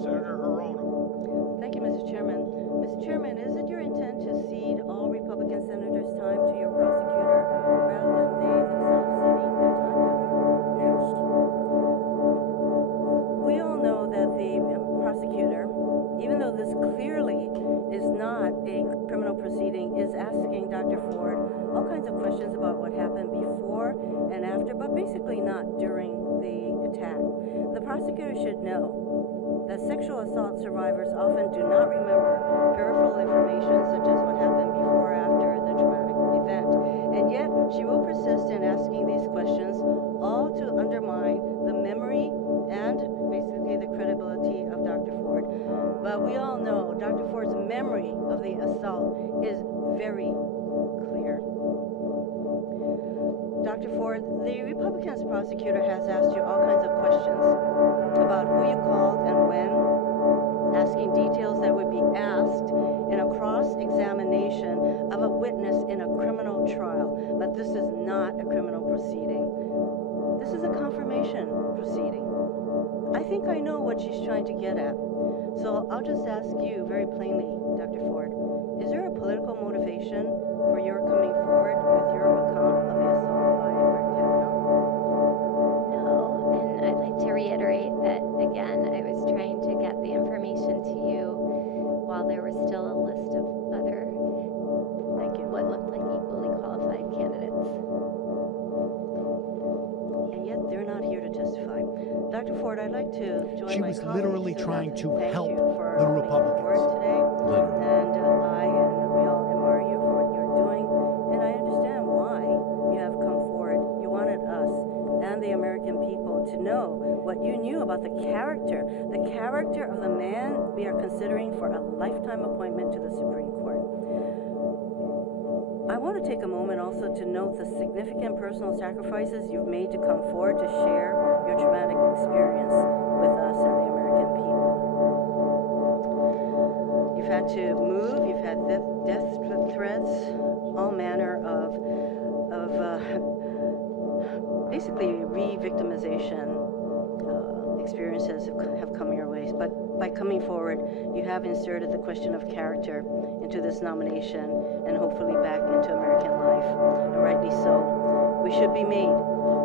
Senator Hirono. Thank you, Mr. Chairman. Mr. Chairman, is it your intent to cede all Republican senators' time to your prosecutor rather than they themselves ceding their time to her? Yes. We all know that the prosecutor, even though this clearly is not a criminal proceeding, is asking Dr. Ford all kinds of questions about what happened before and after, but basically not during the attack. The prosecutor should know that sexual assault survivors often do not remember peripheral information such as what happened before or after the traumatic event. And yet, she will persist in asking these questions, all to undermine the memory and basically the credibility of Dr. Ford. But we all know Dr. Ford's memory of the assault is very clear. Dr. Ford, the Republicans prosecutor has asked you all kinds of questions about who you called and when, asking details that would be asked in a cross-examination of a witness in a criminal trial. But this is not a criminal proceeding. This is a confirmation proceeding. I think I know what she's trying to get at. So I'll just ask you very plainly, Dr. Ford, is there a political motivation for your coming forward with your account of the assault by Brett Kavanaugh? No, and I'd like to reiterate that, again, I was trying to get the information to you while there was still a list of other, what looked like equally qualified candidates. And yet they're not here to testify. Dr. Ford, I'd like to join She my was colleagues literally in trying to thank help you for the coming Republicans. forward today. Literally. And I and we all admire you for what you're doing. And I understand why you have come forward. You wanted us and the American people to know what you knew about the character of the man we are considering for a lifetime appointment to the Supreme Court. I want to take a moment also to note the significant personal sacrifices you've made to come forward to share your traumatic experience with us and the American people. You've had to move, you've had death threats, all manner of basically re-victimization experiences have come your way. But by coming forward, you have inserted the question of character into this nomination and hopefully back into American life, and rightly so. We should be made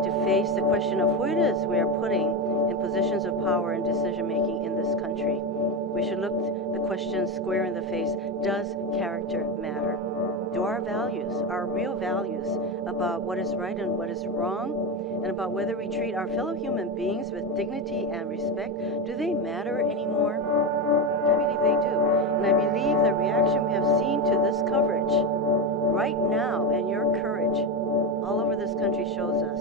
to face the question of who it is we are putting in positions of power and decision-making in this country. We should look the question square in the face. Does character matter? Do our values, our real values about what is right and what is wrong, and about whether we treat our fellow human beings with dignity and respect, do they matter anymore? I believe they do. And I believe the reaction we have seen to this coverage right now and your courage all over this country shows us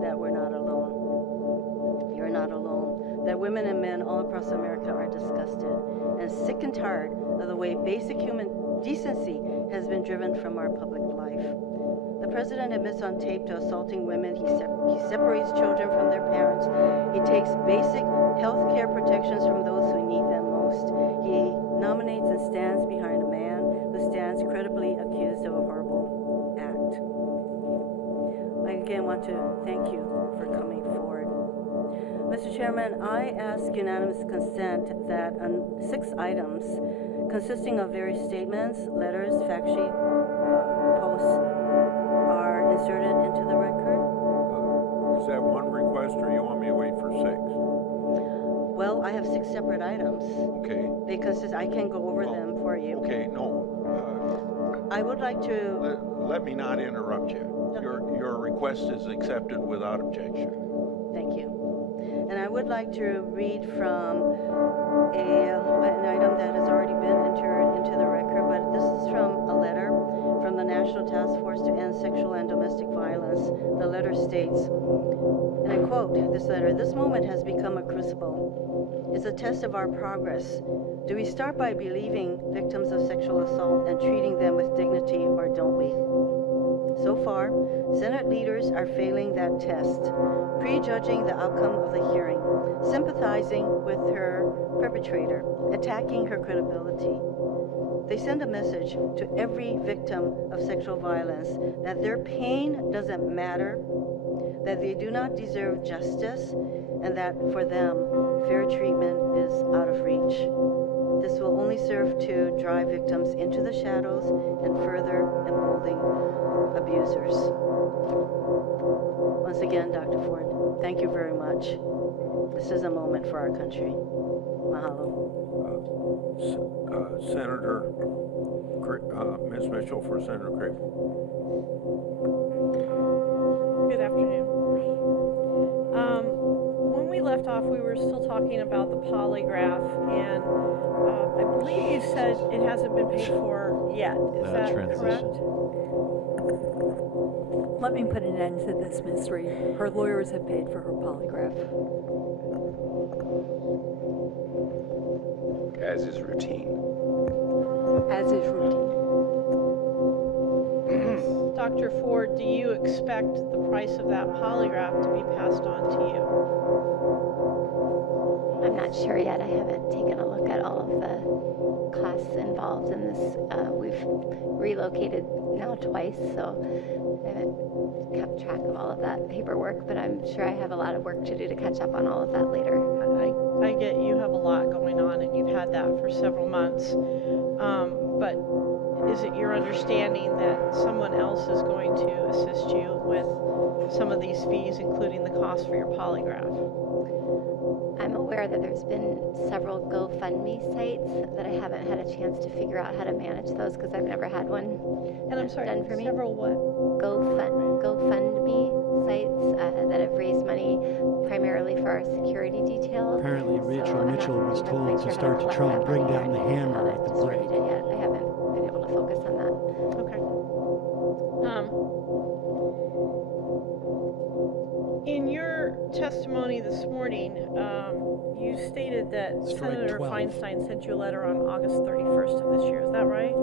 that we're not alone. You're not alone. That women and men all across America are disgusted and sick and tired of the way basic human decency has been driven from our public life. The president admits on tape to assaulting women. He separates children from their parents. He takes basic health care protections from those who need them most. He nominates and stands behind a man who stands credibly accused of a horrible act. I again want to thank you for coming forward. Mr. Chairman, I ask unanimous consent that 6 items consisting of various statements, letters, fact sheet, posts are inserted into the record. Is that one request, or you want me to wait for 6? Well, I have 6 separate items. Okay. They consist, I can go over them for you. Okay, no. I would like to... Let me not interrupt you. Your request is accepted without objection. Thank you. And I would like to read from an item that has already been entered into the record, but this is from a letter from the National Task Force to End Sexual and Domestic Violence. The letter states, and I quote this letter, "This moment has become a crucible. It's a test of our progress. Do we start by believing victims of sexual assault and treating them with dignity, or don't we? So far, Senate leaders are failing that test, prejudging the outcome of the hearing, sympathizing with her perpetrator, attacking her credibility. They send a message to every victim of sexual violence that their pain doesn't matter, that they do not deserve justice and that for them, fair treatment is out of reach. This will only serve to drive victims into the shadows and further embolden abusers. Once again, Dr. Ford, thank you very much. This is a moment for our country. Mahalo. Senator, Ms. Mitchell for Senator Crapo. Good afternoon. When we left off, we were still talking about the polygraph, and I believe you said it hasn't been paid for yet. Is that correct? Let me put an end to this mystery. Her lawyers have paid for her polygraph. As is routine. As is routine. Dr. Ford, do you expect the price of that polygraph to be passed on to you? I'm not sure yet. I haven't taken a look at all of the costs involved in this. We've relocated now twice, so I haven't kept track of all of that paperwork, but I'm sure I have a lot of work to do to catch up on all of that later. I get you have a lot going on, and you've had that for several months. But is it your understanding that someone else is going to assist you with some of these fees, including the cost for your polygraph? I'm aware that there's been several GoFundMe sites that I haven't had a chance to figure out how to manage those because I've never had one And I'm sorry, done for me. several what? GoFundMe sites that have raised money primarily for our security detail. Apparently, Rachel I'm not Mitchell was quite told sure to how start to collect try and that bring money. down the I haven't hammer had at the a break. distributed yet. I haven't been able to focus on that. Okay. In your testimony this morning, you stated that Strike Senator 12. Feinstein sent you a letter on August 31st of this year. Is that right?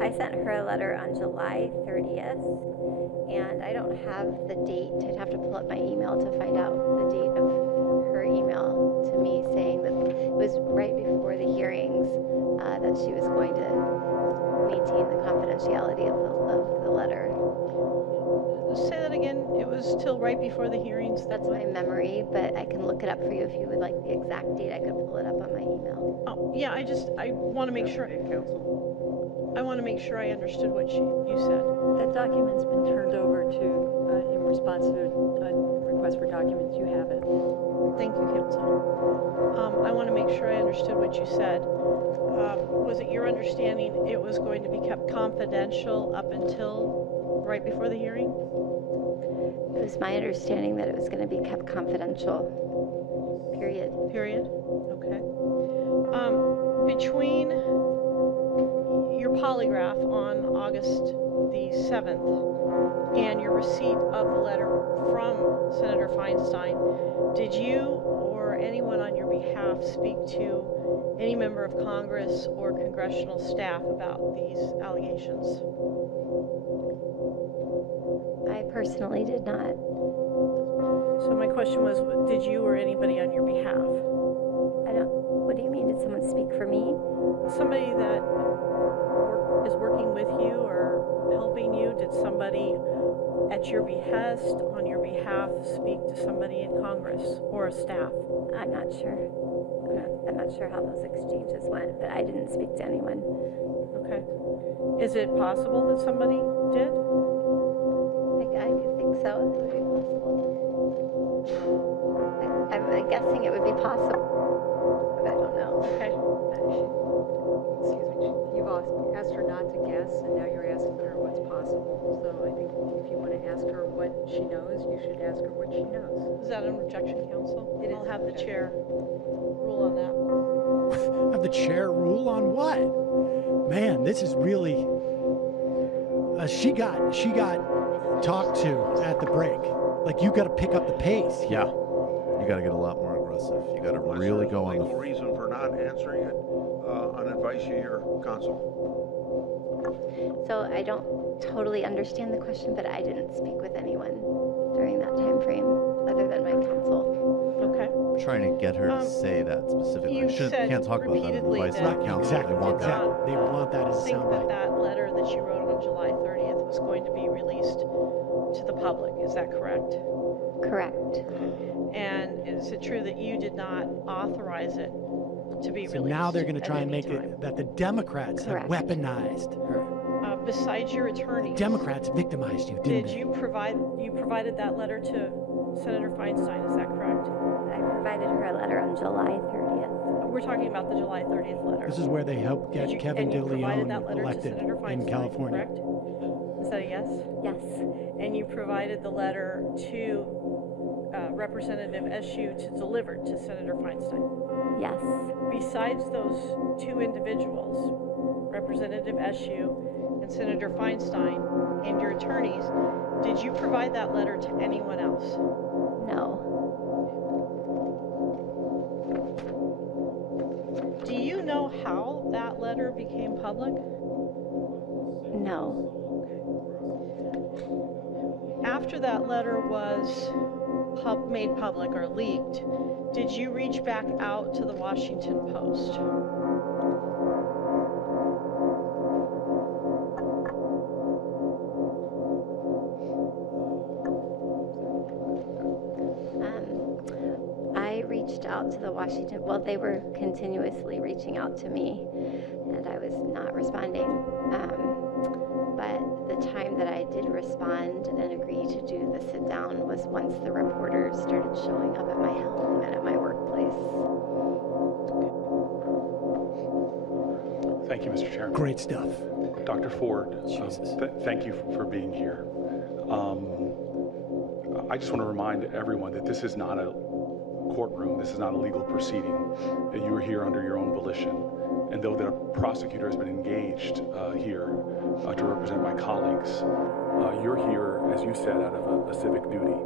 I sent her a letter on July 30th, and I don't have the date. I'd have to pull up my email to find out the date of her email to me saying that it was right before the hearings that she was going to maintain the confidentiality of the letter. Say that again. It was till right before the hearings. That's my memory, but I can look it up for you if you would like the exact date. I could pull it up on my email. Oh, yeah. I want to make sure. I want to make sure I understood what you said. That document's been turned over to, in response to a request for documents. You have it. Thank you, counsel. I want to make sure I understood what you said. Was it your understanding it was going to be kept confidential up until right before the hearing? It was my understanding that it was going to be kept confidential. Period. Period. Okay. Between your polygraph on August the 7th and your receipt of the letter from Senator Feinstein, did you or anyone on your behalf speak to any member of Congress or congressional staff about these allegations? I personally did not. So my question was, did you or anybody on your behalf? What do you mean? Did someone speak for me? Somebody that is working with you or helping you, did somebody at your behest, on your behalf, speak to somebody in Congress or a staff? I'm not sure. I'm not sure how those exchanges went, but I didn't speak to anyone. Okay. Is it possible that somebody did? I think so. It would be possible. I'm guessing it would be possible, but I don't know. Okay. Excuse me. You've asked her not to guess, and now you're asking her what's possible. So I think if you want to ask her what she knows, you should ask her what she knows. Is that an objection, counsel? It is I'll have the objection. chair rule on that. Have the chair rule on what? Man, this is really. She got talked to at the break. Like, you got to pick up the pace. Yeah. You got to get a lot more aggressive. You got to Unless really there's go a on the. legal reason for not answering it, on advice of your counsel. So I don't totally understand the question, but I didn't speak with anyone during that time frame other than my counsel. Okay. I'm trying to get her to say that specifically. you said Can't talk about that in the repeatedly advice that of the counsel. Exactly. They want that. Exactly. They want that as a think that soundbite. that letter that you wrote on July 30th was going to be released to the public. Is that correct? Correct. And is it true that you did not authorize it to be So released? now they're going to at try and any make time? it that the Democrats Correct. have weaponized her. Besides your attorneys, Democrats victimized you, didn't did they? you provided that letter to Senator Feinstein? Is that correct? I provided her a letter on July 30th. We're talking about the July 30th letter. This is where they helped get Kevin and you provided that DeLeon letter to elected Senator Feinstein, in California. correct? Is that a yes? Yes. And you provided the letter to Representative Eshoo to deliver to Senator Feinstein. Yes. Besides those two individuals, Representative Eshoo and Senator Feinstein, and your attorneys, did you provide that letter to anyone else? No. Do you know how that letter became public? No. After that letter was made public or leaked, did you reach back out to the Washington Post? I reached out to the Washington, well, they were continuously reaching out to me, and I was not responding. But the time that I did respond and agree to do the sit down was once the reporters started showing up at my home and at my workplace. Thank you, Mr. Chairman. Great stuff. Dr. Ford, Jesus. thank you for being here. I just want to remind everyone that this is not a courtroom. This is not a legal proceeding. That you are here under your own volition. And though the prosecutor has been engaged here to represent my colleagues, you're here, as you said, out of a civic duty.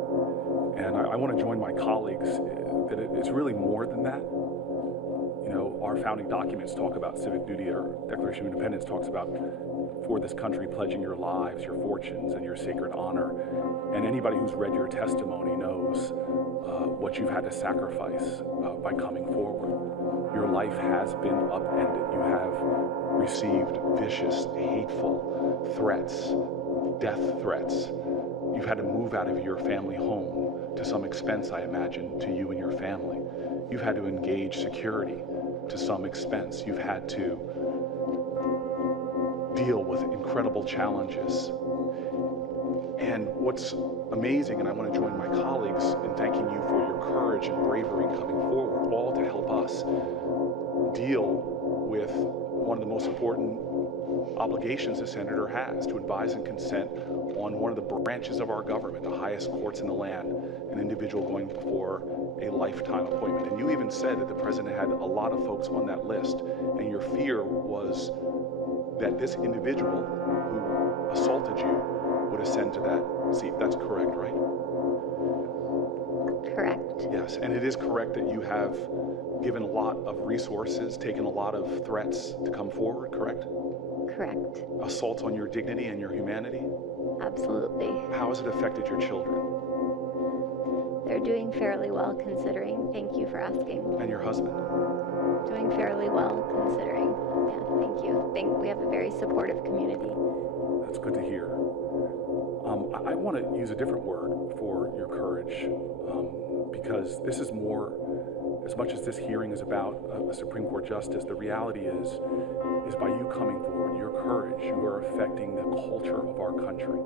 And I want to join my colleagues that it's really more than that. You know, our founding documents talk about civic duty. Our Declaration of Independence talks about for this country pledging your lives, your fortunes, and your sacred honor. And anybody who's read your testimony knows what you've had to sacrifice by coming forward. Your life has been upended. You have received vicious, hateful threats, death threats. You've had to move out of your family home to some expense, I imagine, to you and your family. You've had to engage security to some expense. You've had to deal with incredible challenges. And what's amazing, and I want to join my colleagues in thanking you for your courage and bravery in coming forward, all to help us deal with one of the most important obligations a senator has, to advise and consent on one of the branches of our government, the highest courts in the land, an individual going before a lifetime appointment. And you even said that the president had a lot of folks on that list, and your fear was that this individual who assaulted you would ascend to that seat. That's correct, right? Correct. Yes, and it is correct that you have given a lot of resources, taken a lot of threats to come forward, correct? Correct. Assaults on your dignity and your humanity? Absolutely. How has it affected your children? They're doing fairly well considering. Thank you for asking. And your husband? Doing fairly well considering. Yeah, thank you. We have a very supportive community. That's good to hear. I want to use a different word for your courage, because this is more, as much as this hearing is about a Supreme Court justice, the reality is by you coming forward, your courage, you are affecting the culture of our country.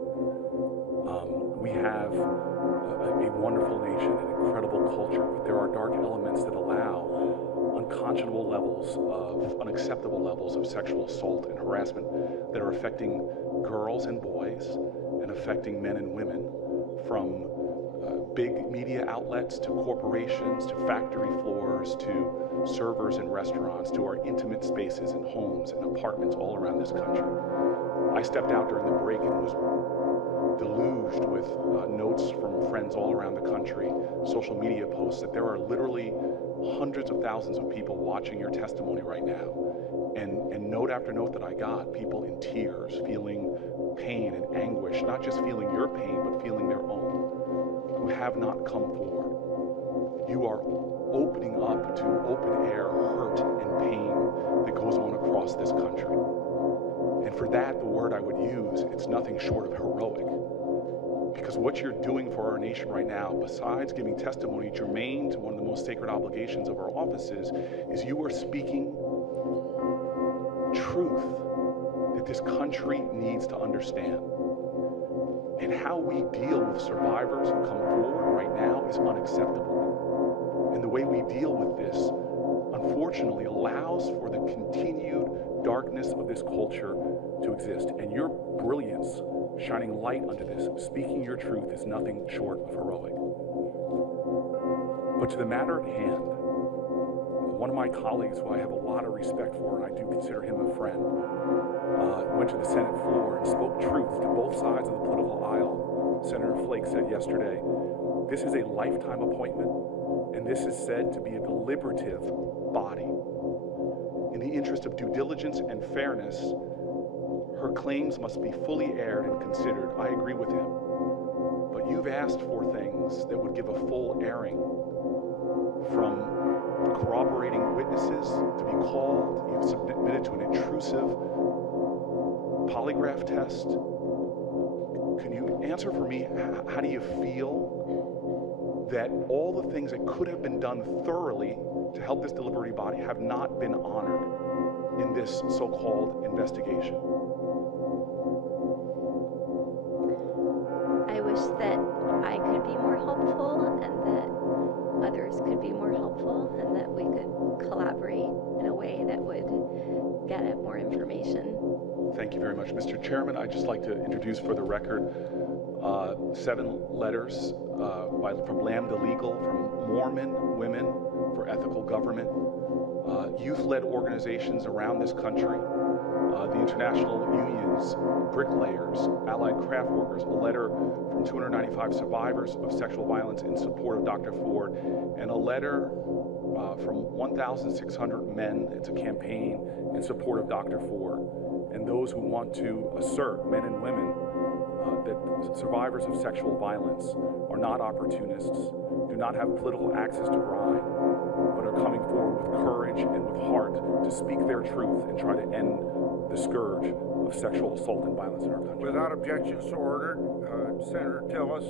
We have a wonderful nation, an incredible culture, but there are dark elements that allow unconscionable levels of, unacceptable levels of sexual assault and harassment that are affecting girls and boys and affecting men and women, from big media outlets to corporations to factory floors to servers in restaurants to our intimate spaces and homes and apartments all around this country. I stepped out during the break and was deluged with notes from friends all around the country, social media posts, that there are literally hundreds of thousands of people watching your testimony right now. And note after note that I got, people in tears, feeling pain and anguish, not just feeling your pain, but feeling their own, who have not come forward. You are opening up to open air hurt and pain that goes on across this country. And for that, the word I would use, it's nothing short of heroic. Because what you're doing for our nation right now, besides giving testimony germane to one of the most sacred obligations of our offices, is you are speaking truth that this country needs to understand. And how we deal with survivors who come forward right now is unacceptable. And the way we deal with this, unfortunately, allows for the continued darkness of this culture to exist. And your brilliance, shining light onto this, speaking your truth, is nothing short of heroic. But to the matter at hand, one of my colleagues who I have a lot of respect for, and I do consider him a friend, went to the Senate floor and spoke truth to both sides of the political aisle. Senator Flake said yesterday, this is a lifetime appointment, and this is said to be a deliberative body. In the interest of due diligence and fairness, her claims must be fully aired and considered. I agree with him. But you've asked for things that would give a full airing, from corroborating witnesses to be called. You've submitted to an intrusive polygraph test. Can you answer for me, how do you feel that all the things that could have been done thoroughly to help this deliberative body have not been honored in this so-called investigation? I wish that I could be more helpful and that others could be more helpful and that we could collaborate in a way that would get at more information. Thank you very much, Mr. Chairman. I'd just like to introduce for the record 7 letters from Lambda Legal, from Mormon Women for Ethical Government, youth-led organizations around this country, the international unions, bricklayers, allied craft workers, a letter from 295 survivors of sexual violence in support of Dr. Ford, and a letter from 1,600 men. It's a campaign in support of Dr. Ford, and those who want to assert, men and women, that survivors of sexual violence are not opportunists, do not have political access to grind, but are coming forward with courage and with heart to speak their truth and try to end the scourge of sexual assault and violence in our country. Without objections so ordered, Senator Tillis,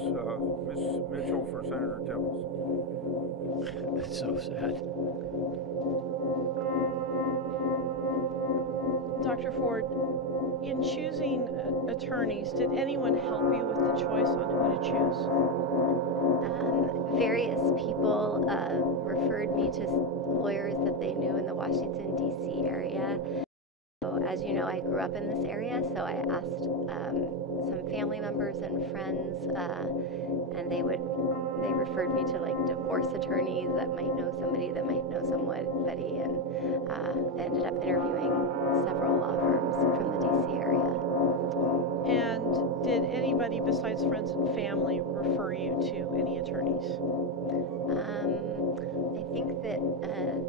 Ms. Mitchell for Senator Tillis. That's so sad. Dr. Ford, in choosing attorneys, did anyone help you with the choice on who to choose? Various people referred me to lawyers that they knew in the Washington, D.C. area. So, as you know, I grew up in this area, so I asked some family members and friends, and they referred me to like divorce attorneys that might know somebody that might know somebody, and ended up interviewing several law firms from the D.C. area. And did anybody besides friends and family refer you to any attorneys? I think that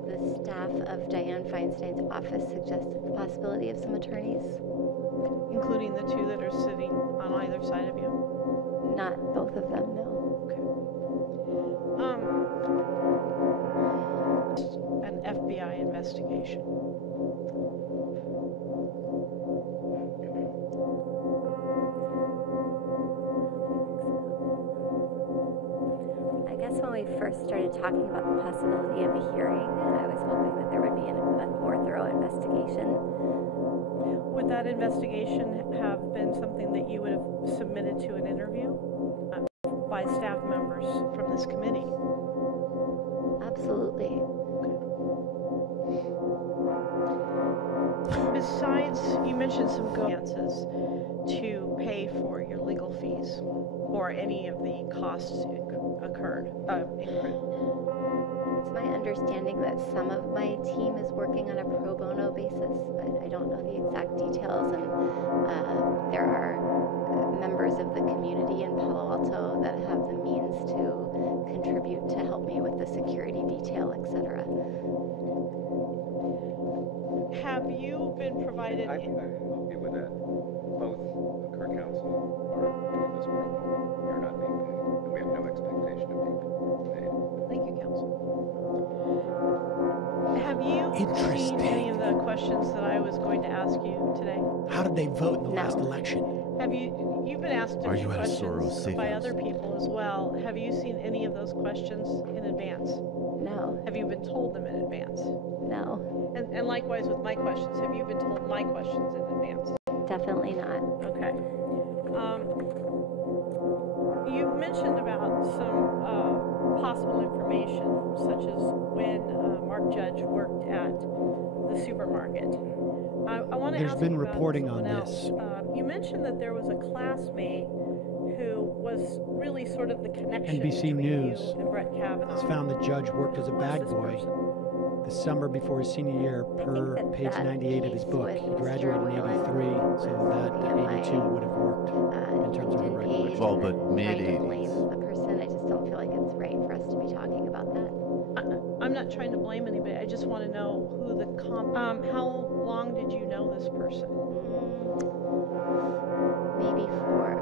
the staff of Dianne Feinstein's office suggested the possibility of some attorneys. Including the 2 that are sitting on either side of you? Not both of them, no. An FBI investigation. I guess when we first started talking about the possibility of a hearing, I was hoping that there would be a more thorough investigation. Would that investigation have been something that you would have submitted to an interview by staff members from this committee? Absolutely. Besides, you mentioned some chances to pay for your legal fees or any of the costs incurred. It's my understanding that some of my team is working on a pro bono basis, but I don't know the exact details. And there are members of the community in Palo Alto that have the means to contribute to help me with the security detail, etc. provided. I'm okay with that. Both Kirk Council are doing this pro bono. You're not being paid, and we have no expectation of being paid. Thank you, Council. Have you seen Interesting. any of the questions that I was going to ask you today? How did they vote in the No. last election? You've been asked a Are few you at a Soros questions safe by house? other people as well. Have you seen any of those questions in advance? No, Have you been told them in advance? no, And likewise with my questions, have you been told my questions in advance? definitely not. Okay. You mentioned about some possible information, such as when Mark Judge worked at the supermarket. I want to There's ask been you about reporting on someone this. else. You mentioned that there was a classmate who was really sort of the connection NBC between News you and Brett Kavanaugh. It's found the judge worked as a Who was bad this boy person? the summer before his senior year, I per think page that 98 of his case book. with He Mr. graduated in Whelan 83, so that was looking at 82 my, would have worked in terms of a LinkedIn regular page Well, and but then trying to mid-80s. blame the person. I just don't feel like it's right for us to be talking about that. I'm not trying to blame anybody. I just want to know who the how long did you know this person? Maybe for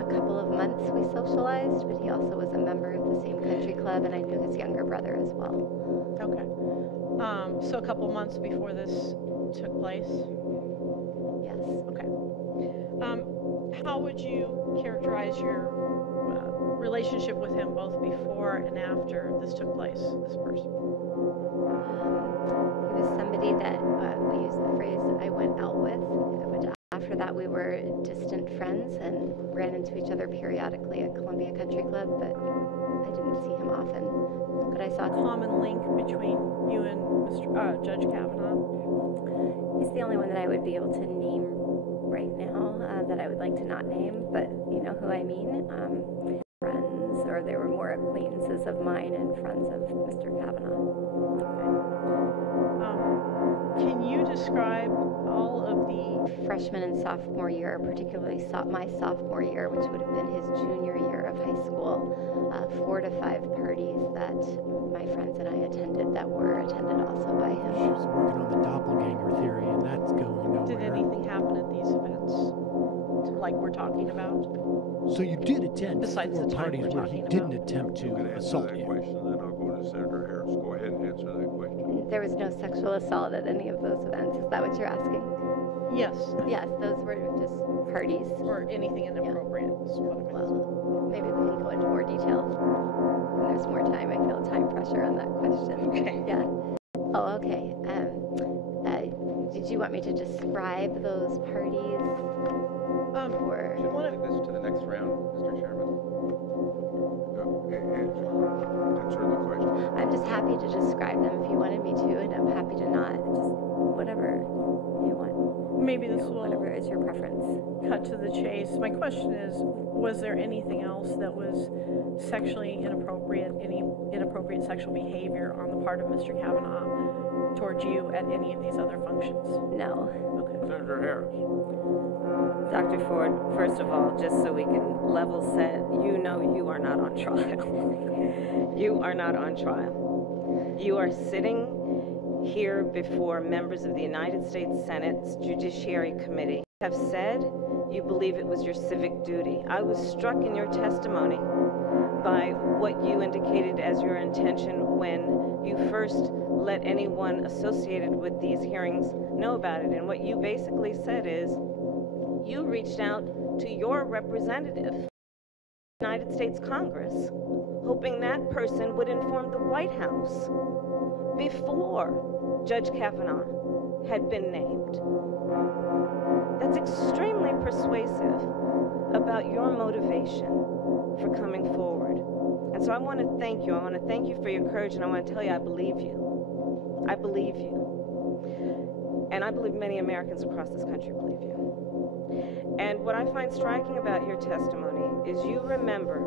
a couple of months we socialized, but he also was a member of the same country club, and I knew his younger brother as well. Okay. So a couple months before this took place? Yes. Okay. How would you characterize your relationship with him both before and after this took place, this person? He was somebody that we use the phrase I went out with. After that, we were distant friends and ran into each other periodically at Columbia Country Club, but I didn't see him often. But I saw Common link between you and Judge Kavanaugh? he's the only one that I would be able to name right now that I would like to not name, but you know who I mean. Friends, or they were more acquaintances of mine and friends of Mr. Kavanaugh. Can you describe all of the Freshman and sophomore year, particularly my sophomore year, which would have been his junior year of high school, 4 to 5 parties that my friends and I attended that were attended also by him. She's working on the doppelganger theory, and that's going nowhere. Did anything happen at these events, like we're talking about? So you did attend Besides 4 the time parties we're where he talking didn't about. attempt I'm going to to answer assault that you. question, then I'll go to Senator Harris. Go ahead and answer that question. There was no sexual assault at any of those events. Is that what you're asking? Yes. Yes, those were just parties. Or anything inappropriate is what I'm asking. Well, maybe we can go into more detail when there's more time. I feel time pressure on that question. Okay. Yeah. Oh, okay. Did you want me to describe those parties? Or Should we take this to the next round, Mr. Chairman? Answer the question. I'm just happy to describe them if you wanted me to, and I'm happy to not. Just whatever you want. Maybe this Whatever will is your preference. cut to the chase. My question is, was there anything else that was sexually inappropriate, any inappropriate sexual behavior on the part of Mr. Kavanaugh towards you at any of these other functions? No. Okay. Senator Harris. Dr. Ford, first of all, just so we can level set, you know you are not on trial. You are not on trial. You are sitting here before members of the United States Senate's Judiciary Committee have said you believe it was your civic duty. I was struck in your testimony by what you indicated as your intention when you first let anyone associated with these hearings know about it. And what you basically said is you reached out to your representative, the United States Congress, hoping that person would inform the White House before Judge Kavanaugh had been named. That's extremely persuasive about your motivation for coming forward. And so I want to thank you. I want to thank you for your courage, and I want to tell you I believe you. I believe you. And I believe many Americans across this country believe you. And what I find striking about your testimony is you remember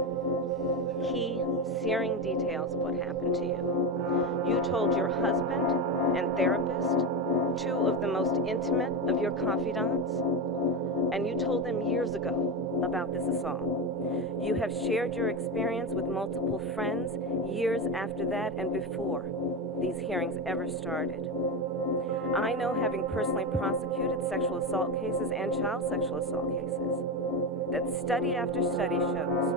key, searing details of what happened to you. You told your husband and therapist, 2 of the most intimate of your confidants, and you told them years ago about this assault. You have shared your experience with multiple friends years after that and before these hearings ever started. I know, having personally prosecuted sexual assault cases and child sexual assault cases, that study after study shows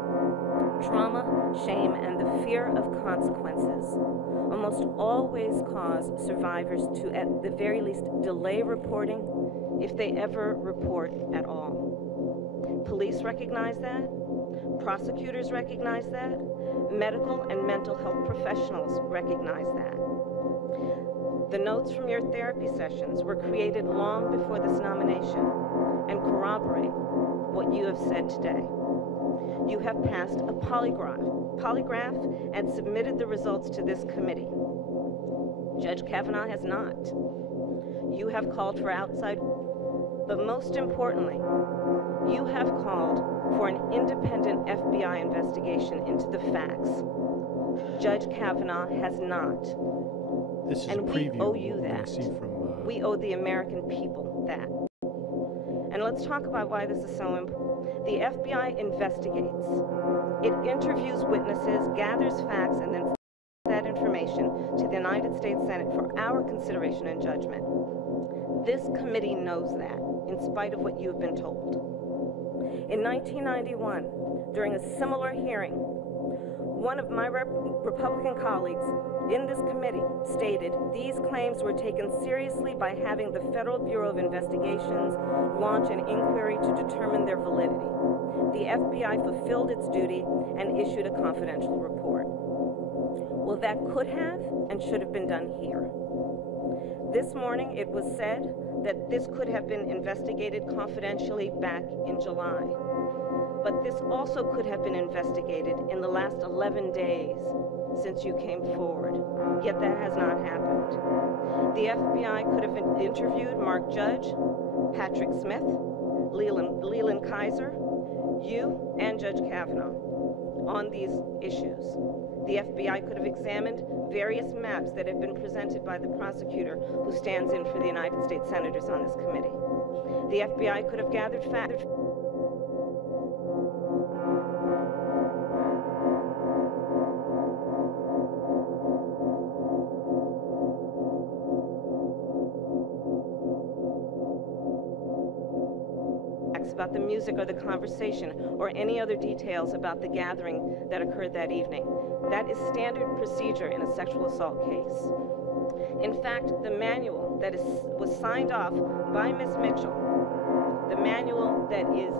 trauma, shame, and the fear of consequences almost always cause survivors to, at the very least, delay reporting if they ever report at all. Police recognize that. Prosecutors recognize that. Medical and mental health professionals recognize that. The notes from your therapy sessions were created long before this nomination and corroborate what you have said today. You have passed a polygraph and submitted the results to this committee. Judge Kavanaugh has not. You have called for outside, but most importantly, you have called for an independent FBI investigation into the facts. Judge Kavanaugh has not. This is and a we preview owe of you what we're gonna that. see from, We owe the American people that. And let's talk about why this is so important. The FBI investigates. It interviews witnesses, gathers facts, and then sends that information to the United States Senate for our consideration and judgment. This committee knows that, in spite of what you've been told. In 1991, during a similar hearing, one of my Republican colleagues in this committee stated these claims were taken seriously by having the Federal Bureau of Investigations launch an inquiry to determine their validity. The FBI fulfilled its duty and issued a confidential report. Well, that could have and should have been done here. This morning, it was said that this could have been investigated confidentially back in July. But this also could have been investigated in the last 11 days since you came forward, yet that has not happened. The FBI could have interviewed Mark Judge, Patrick Smith, Leland Kaiser, you, and Judge Kavanaugh on these issues. The FBI could have examined various maps that have been presented by the prosecutor who stands in for the United States Senators on this committee. The FBI could have gathered facts. About the music or the conversation or any other details about the gathering that occurred that evening. That is standard procedure in a sexual assault case. In fact, the manual that was signed off by Ms. Mitchell, the manual that is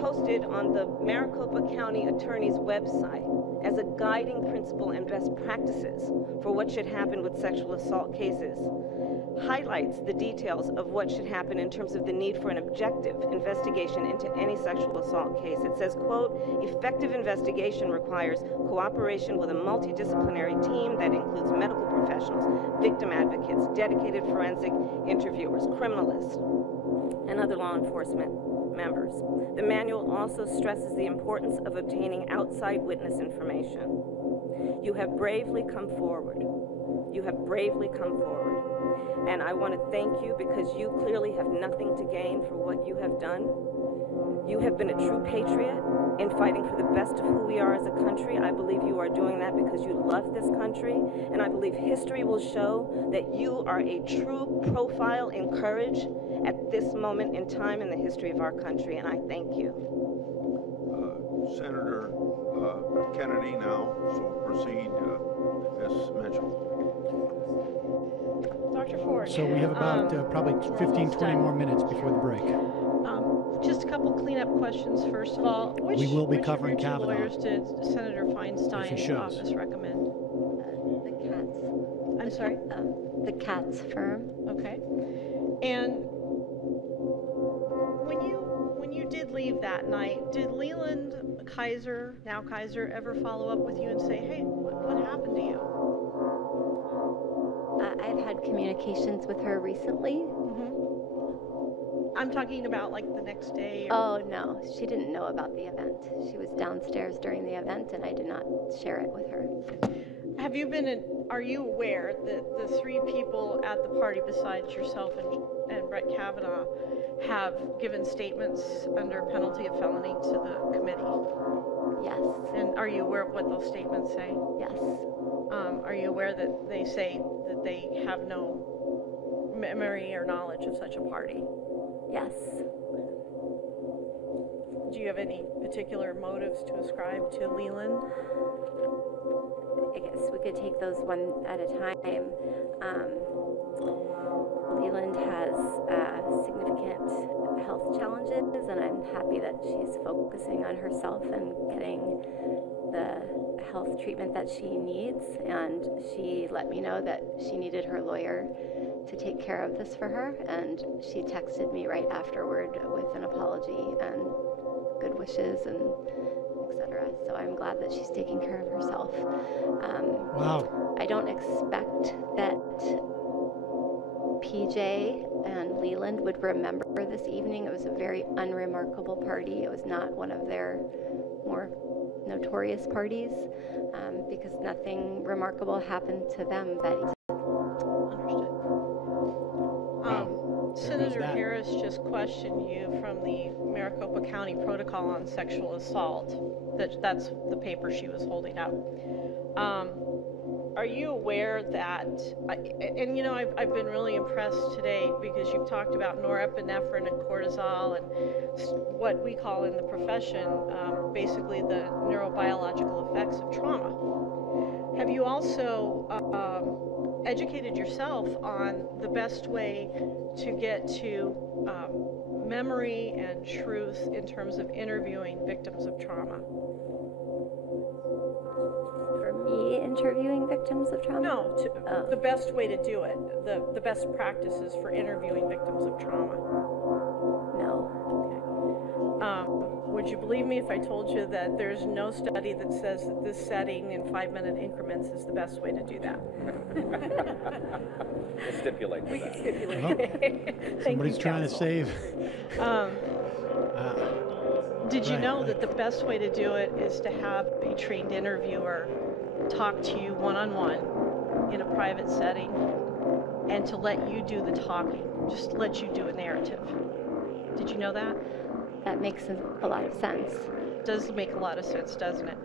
posted on the Maricopa County Attorney's website as a guiding principle and best practices for what should happen with sexual assault cases, highlights the details of what should happen in terms of the need for an objective investigation into any sexual assault case. It says, quote, effective investigation requires cooperation with a multidisciplinary team that includes medical professionals, victim advocates, dedicated forensic interviewers, criminalists, and other law enforcement members. The manual also stresses the importance of obtaining outside witness information. You have bravely come forward. You have bravely come forward. And I want to thank you because you clearly have nothing to gain for what you have done. You have been a true patriot in fighting for the best of who we are as a country. I believe you are doing that because you love this country. And I believe history will show that you are a true profile in courage at this moment in time in the history of our country. And I thank you. Senator Kennedy now, so proceed, Ms. Mitchell. Dr. Ford. So we have about probably 15, 20 more minutes before the break. Just a couple cleanup questions. First of all, which, we will be which covering of your two Kavanaugh. lawyers did Senator Feinstein's office recommend? The Katz. I'm sorry? The Katz firm. Okay. And when you did leave that night, did Leland Kaiser, now Kaiser, ever follow up with you and say, hey, what happened to you? I've had communications with her recently. I'm talking about like the next day. Oh, no. She didn't know about the event. She was downstairs during the event, and I did not share it with her. Have you are you aware that the three people at the party besides yourself and Brett Kavanaugh have given statements under penalty of felony to the committee? Yes. And are you aware of what those statements say? Yes. Are you aware that they say that they have no memory or knowledge of such a party? Yes. Do you have any particular motives to ascribe to Leland? I guess we could take those one at a time. Leland has significant health challenges, and I'm happy that she's focusing on herself and getting the health treatment that she needs. And she let me know that she needed her lawyer to take care of this for her, and she texted me right afterward with an apology and good wishes and etc. So I'm glad that she's taking care of herself. Wow. I don't expect that PJ and Leland would remember this evening. It was a very unremarkable party. It was not one of their more notorious parties because nothing remarkable happened to them that evening. Senator Harris just questioned you from the Maricopa County Protocol on Sexual Assault. That's the paper she was holding up. Are you aware that, and you know, I've been really impressed today because you've talked about norepinephrine and cortisol and what we call in the profession basically the neurobiological effects of trauma. Have you also educated yourself on the best way to get to memory and truth in terms of interviewing victims of trauma? For me, interviewing victims of trauma? No, the best way to do it, the best practices for interviewing victims of trauma. No. Okay. Would you believe me if I told you that there's no study that says that this setting in 5-minute increments is the best way to do that? We'll stipulate to that. Somebody's trying to save. Did you know that the best way to do it is to have a trained interviewer talk to you one-on-one in a private setting and to let you do the talking, just let you do a narrative? Did you know that? That makes a lot of sense. Does make a lot of sense, doesn't it?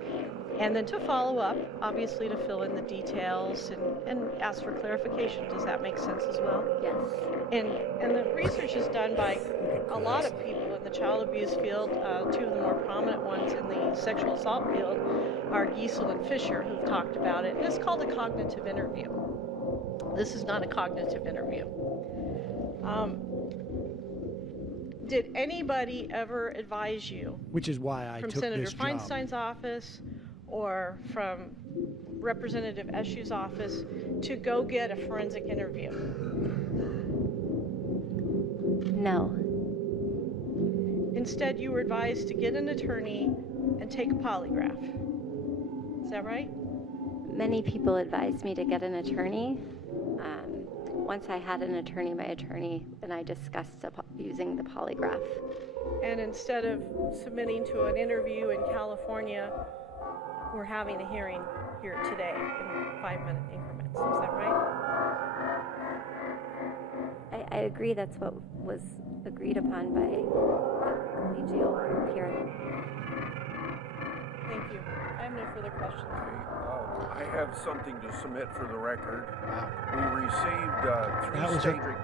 And then to follow up, obviously to fill in the details and ask for clarification. Does that make sense as well? Yes. And the research is done by a lot of people in the child abuse field. Two of the more prominent ones in the sexual assault field are Giesel and Fisher, who've talked about it. And it's called a cognitive interview. This is not a cognitive interview. Did anybody ever advise you, which is why I from took Senator this Feinstein's job, office or from Representative Eshu's office, to go get a forensic interview? No. Instead, you were advised to get an attorney and take a polygraph. Is that right? Many people advised me to get an attorney. Once I had an attorney, my attorney and I discussed using the polygraph. And instead of submitting to an interview in California, we're having a hearing here today in 5-minute increments. Is that right? I agree that's what was agreed upon by the collegial group here. Thank you. I have no further questions. I have something to submit for the record. We received That was Cedric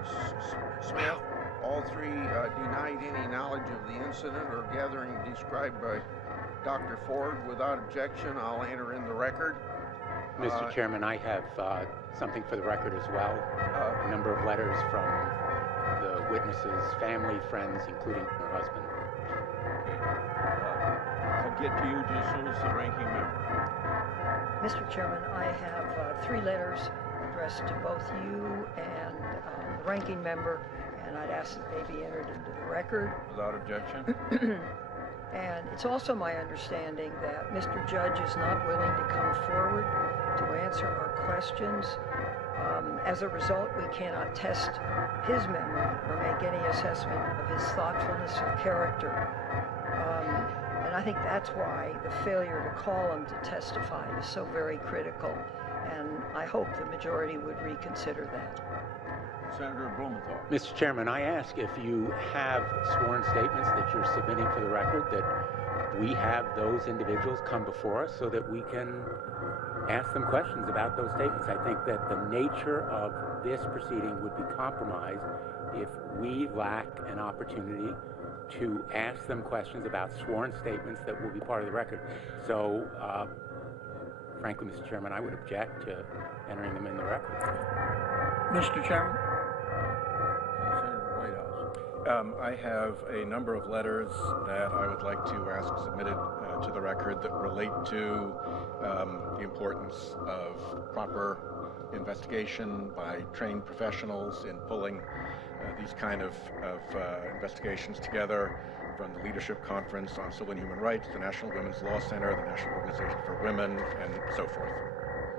Smith. All three denied any knowledge of the incident or gathering described by Dr. Ford. Without objection, I'll enter in the record. Mr. Chairman, I have something for the record as well. A number of letters from the witnesses' family, friends, including her husband. I'll get to you just as soon as the ranking member. Mr. Chairman, I have 3 letters addressed to both you and the ranking member, and I'd ask that they be entered into the record. Without objection. And it's also my understanding that Mr. Judge is not willing to come forward to answer our questions. As a result, we cannot test his memory or make any assessment of his thoughtfulness or character. And I think that's why the failure to call him to testify is so very critical. And I hope the majority would reconsider that. Senator Blumenthal. Mr. Chairman, I ask if you have sworn statements that you're submitting for the record, that we have those individuals come before us so that we can ask them questions about those statements. I think that the nature of this proceeding would be compromised if we lack an opportunity to ask them questions about sworn statements that will be part of the record. So, frankly, Mr. Chairman, I would object to entering them in the record. Mr. Chairman? Senator Whitehouse. I have a number of letters that I would like to ask submitted to the record that relate to the importance of proper investigation by trained professionals in pulling these kind of investigations together, from the Leadership Conference on Civil and Human Rights, the National Women's Law Center, the National Organization for Women, and so forth.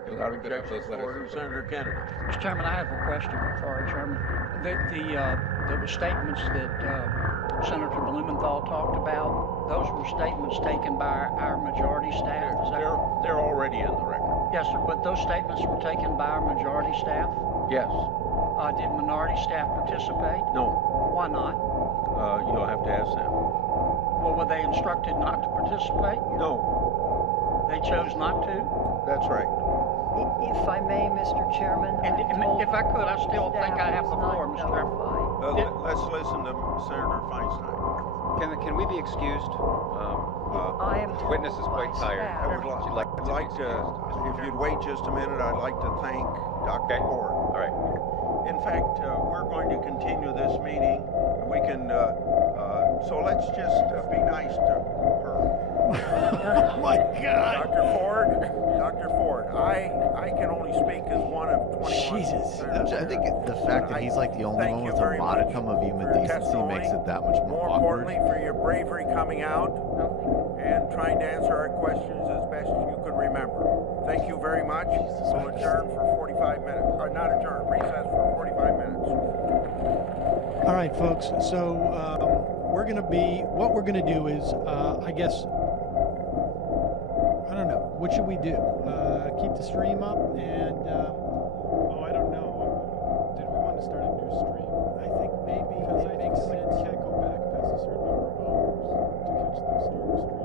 Without objection, Senator Kennedy. Mr. Chairman, I have a question for our chairman. There were statements that Senator Blumenthal talked about. Those were statements taken by our majority staff. They're already in the record. Yes, sir, but those statements were taken by our majority staff? Yes. Did minority staff participate? No. Why not? You'll have to ask them. Well, were they instructed not to participate? No. They chose not to? That's right. If I may, Mr. Chairman. And if I could, I still think I have the floor, Mr. Chairman. Let's listen to Senator Feinstein. Can we be excused? Witness is quite tired. I'd like to, if you'd wait just a minute, I'd like to thank Dr. Ford. All right. In fact, we're going to continue this meeting. We can, so let's just be nice to her. Oh my God. Dr. Ford, I can only speak as one of 21. Jesus. I think the fact that he's like the only one with a modicum of human decency makes it that much more awkward. Importantly, for your bravery coming out and trying to answer our questions as best you could remember. Thank you very much. We'll adjourn for 45 minutes. Or not adjourn, recess for 45 minutes. All right, folks. So what we're gonna do is, I guess, I don't know. What should we do? Keep the stream up and, I don't know. Did we want to start a new stream? I think maybe because it makes sense. You can't go back past a certain number of hours to catch the stream.